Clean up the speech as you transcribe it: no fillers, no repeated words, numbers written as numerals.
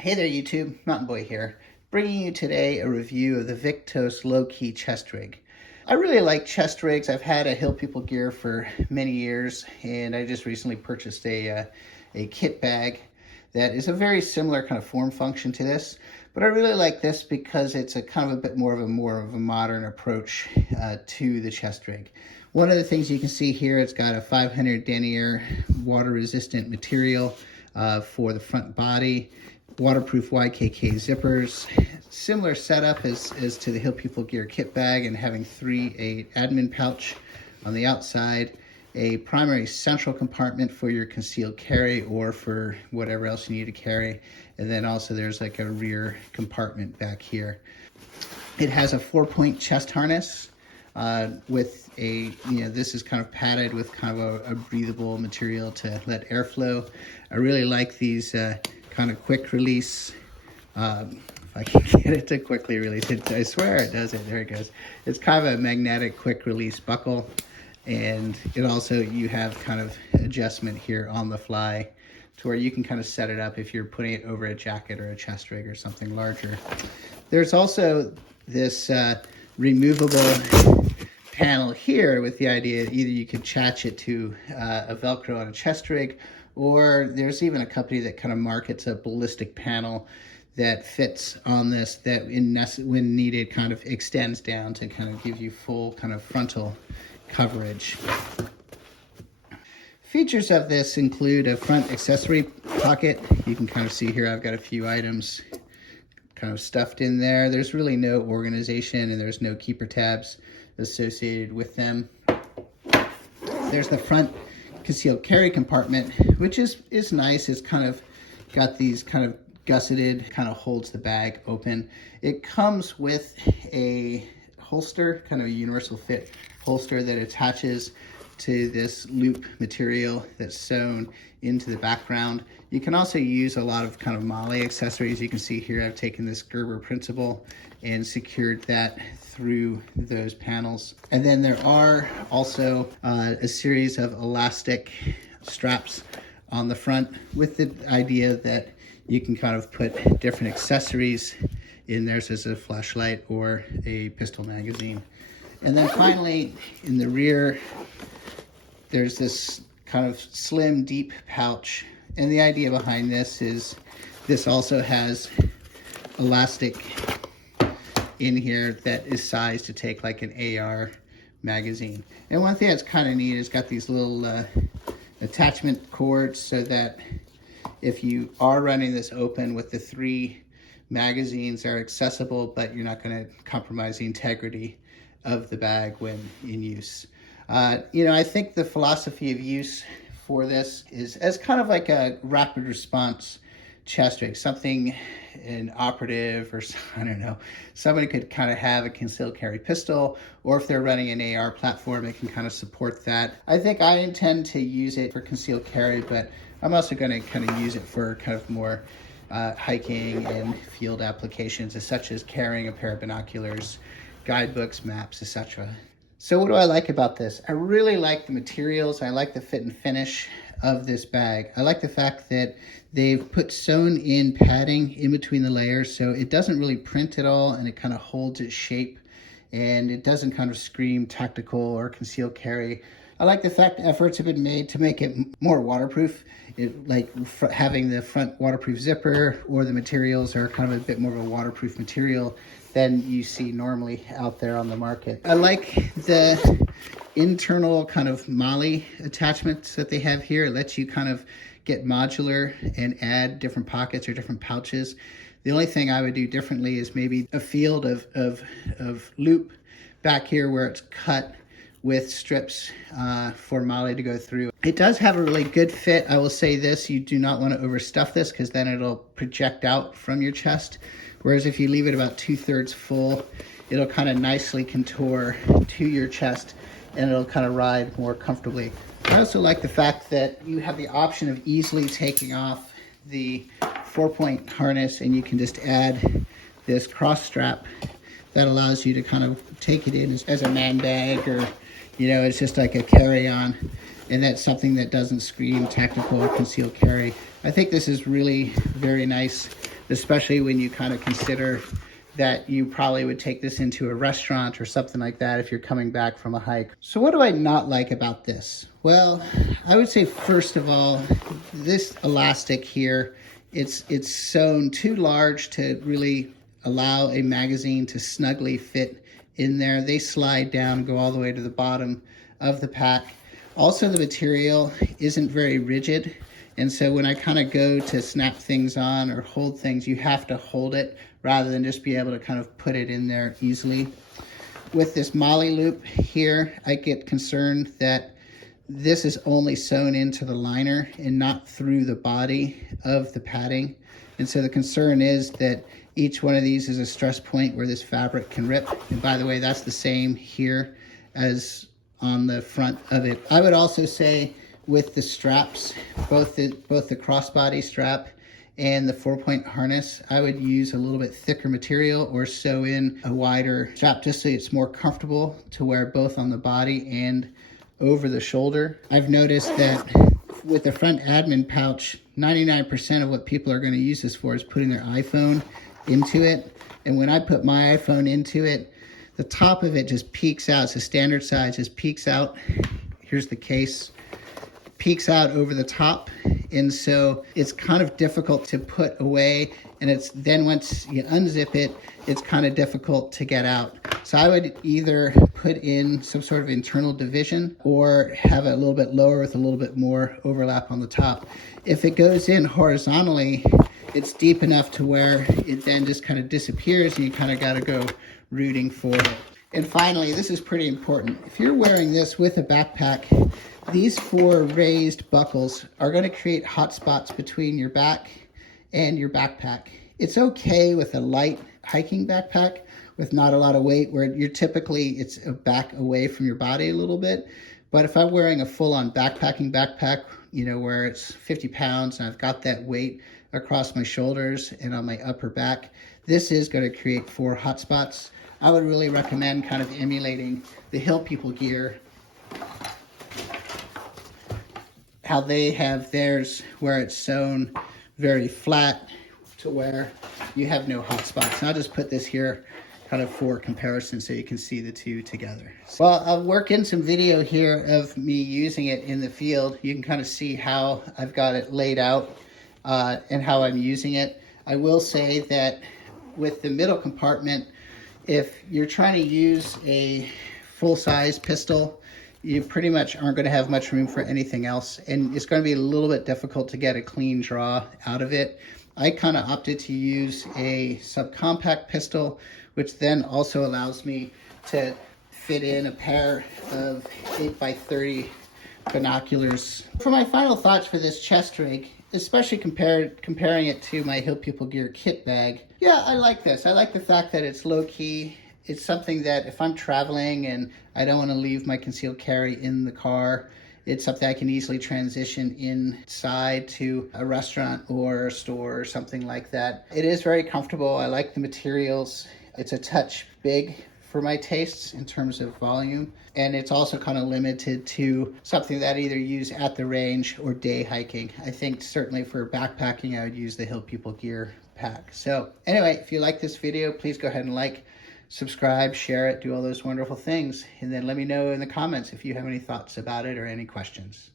Hey there YouTube, Mountain Boy here, bringing you today a review of the Viktos low-key chest rig. I really like chest rigs. I've had a Hill People gear for many years, and I just recently purchased a kit bag that is a very similar kind of form function to this, but I really like this because it's a kind of a bit more of a modern approach to the chest rig. One of the things you can see here, it's got a 500 denier water resistant material for the front body, waterproof YKK zippers, similar setup as to the Hill People gear kit bag, and having a admin pouch on the outside, a primary central compartment for your concealed carry or for whatever else you need to carry, and then also there's like a rear compartment back here. It has a 4-point chest harness with this is kind of padded with kind of a breathable material to let airflow. I really like these kind of quick release. If I can get it to quickly release it, I swear it does it. There it goes. It's kind of a magnetic quick release buckle, and it also, you have kind of adjustment here on the fly to where you can kind of set it up if you're putting it over a jacket or a chest rig or something larger. There's also this removable panel here with the idea either you could attach it to a Velcro on a chest rig, or there's even a company that kind of markets a ballistic panel that fits on this that when needed kind of extends down to kind of give you full kind of frontal coverage. Features of this include a front accessory pocket. You can kind of see here I've got a few items kind of stuffed in there. There's really no organization and there's no keeper tabs associated with them. There's the front concealed carry compartment, which is nice. It's kind of got these kind of gusseted, kind of holds the bag open. It comes with a holster, kind of a universal fit holster that attaches to this loop material that's sewn into the background. You can also use a lot of kind of MOLLE accessories. You can see here I've taken this Gerber principle and secured that through those panels. And then there are also a series of elastic straps on the front with the idea that you can kind of put different accessories in there, such as a flashlight or a pistol magazine. And then finally, in the rear, there's this kind of slim, deep pouch. And the idea behind this is this also has elastic in here that is sized to take like an AR magazine. And one thing that's kind of neat is got these little attachment cords so that if you are running this open with the 3 magazines are accessible, but you're not going to compromise the integrity of the bag when in use. I think the philosophy of use for this is as kind of like a rapid response chest rig, something an operative or I don't know, somebody could kind of have a concealed carry pistol, or if they're running an AR platform, it can kind of support that. I think I intend to use it for concealed carry, but I'm also going to kind of use it for kind of more hiking and field applications, such as carrying a pair of binoculars, guidebooks, maps, etc. So what do I like about this? I really like the materials. I like the fit and finish of this bag. I like the fact that they've put sewn in padding in between the layers, so it doesn't really print at all, and it kind of holds its shape, and it doesn't kind of scream tactical or concealed carry. I like the fact efforts have been made to make it more waterproof. Like having the front waterproof zipper, or the materials are kind of a bit more of a waterproof material than you see normally out there on the market. I like the internal kind of MOLLE attachments that they have here. It lets you kind of get modular and add different pockets or different pouches. The only thing I would do differently is maybe a field of loop back here where it's cut with strips for MOLLE to go through. It does have a really good fit. I will say this, you do not want to overstuff this because then it'll project out from your chest. Whereas if you leave it about 2/3 full, it'll kind of nicely contour to your chest and it'll kind of ride more comfortably. I also like the fact that you have the option of easily taking off the 4-point harness, and you can just add this cross strap that allows you to kind of take it in as a man bag, or it's just like a carry-on, and that's something that doesn't scream tactical or concealed carry. I think this is really very nice especially when you kind of consider that you probably would take this into a restaurant or something like that if you're coming back from a hike. So what do I not like about this? Well, I would say first of all, this elastic here, it's sewn too large to really allow a magazine to snugly fit in there. They slide down, go all the way to the bottom of the pack. Also, the material isn't very rigid. And so when I kind of go to snap things on or hold things, you have to hold it rather than just be able to kind of put it in there easily. With this molly loop here, I get concerned that this is only sewn into the liner and not through the body of the padding. And so the concern is that each one of these is a stress point where this fabric can rip. And by the way, that's the same here as on the front of it. I would also say with the straps, both the crossbody strap and the 4-point harness, I would use a little bit thicker material or sew in a wider strap just so it's more comfortable to wear both on the body and over the shoulder. I've noticed that with the front admin pouch, 99% of what people are going to use this for is putting their iPhone into it. And when I put my iPhone into it, the top of it just peeks out. It's a standard size, just peeks out. Here's the case. Peeks out over the top, and so it's kind of difficult to put away, and it's then once you unzip it, it's kind of difficult to get out. So I would either put in some sort of internal division or have it a little bit lower with a little bit more overlap on the top. If it goes in horizontally, it's deep enough to where it then just kind of disappears and you kind of got to go rooting for it. And finally, this is pretty important. If you're wearing this with a backpack, these 4 raised buckles are going to create hot spots between your back and your backpack. It's okay with a light hiking backpack with not a lot of weight where you're typically, it's back away from your body a little bit. But if I'm wearing a full-on backpacking backpack, you know, where it's 50 pounds and I've got that weight across my shoulders and on my upper back, this is going to create 4 hot spots. I would really recommend kind of emulating the Hill People gear, how they have theirs where it's sewn very flat to where you have no hot spots. And I'll just put this here kind of for comparison so you can see the two together. Well, I'll work in some video here of me using it in the field. You can kind of see how I've got it laid out and how I'm using it. I will say that with the middle compartment, if you're trying to use a full-size pistol, you pretty much aren't going to have much room for anything else, and it's going to be a little bit difficult to get a clean draw out of it. I kind of opted to use a subcompact pistol, which then also allows me to fit in a pair of 8x30 binoculars. For my final thoughts for this chest rig, especially comparing it to my Hill People Gear kit bag, yeah, I like this. I like the fact that it's low-key. It's something that if I'm traveling and I don't want to leave my concealed carry in the car, it's something I can easily transition inside to a restaurant or a store or something like that. It is very comfortable. I like the materials. It's a touch big for my tastes in terms of volume. And it's also kind of limited to something that I either use at the range or day hiking. I think certainly for backpacking, I would use the Hill People Gear pack. So anyway, if you like this video, please go ahead and like, subscribe, share it, do all those wonderful things. And then let me know in the comments if you have any thoughts about it or any questions.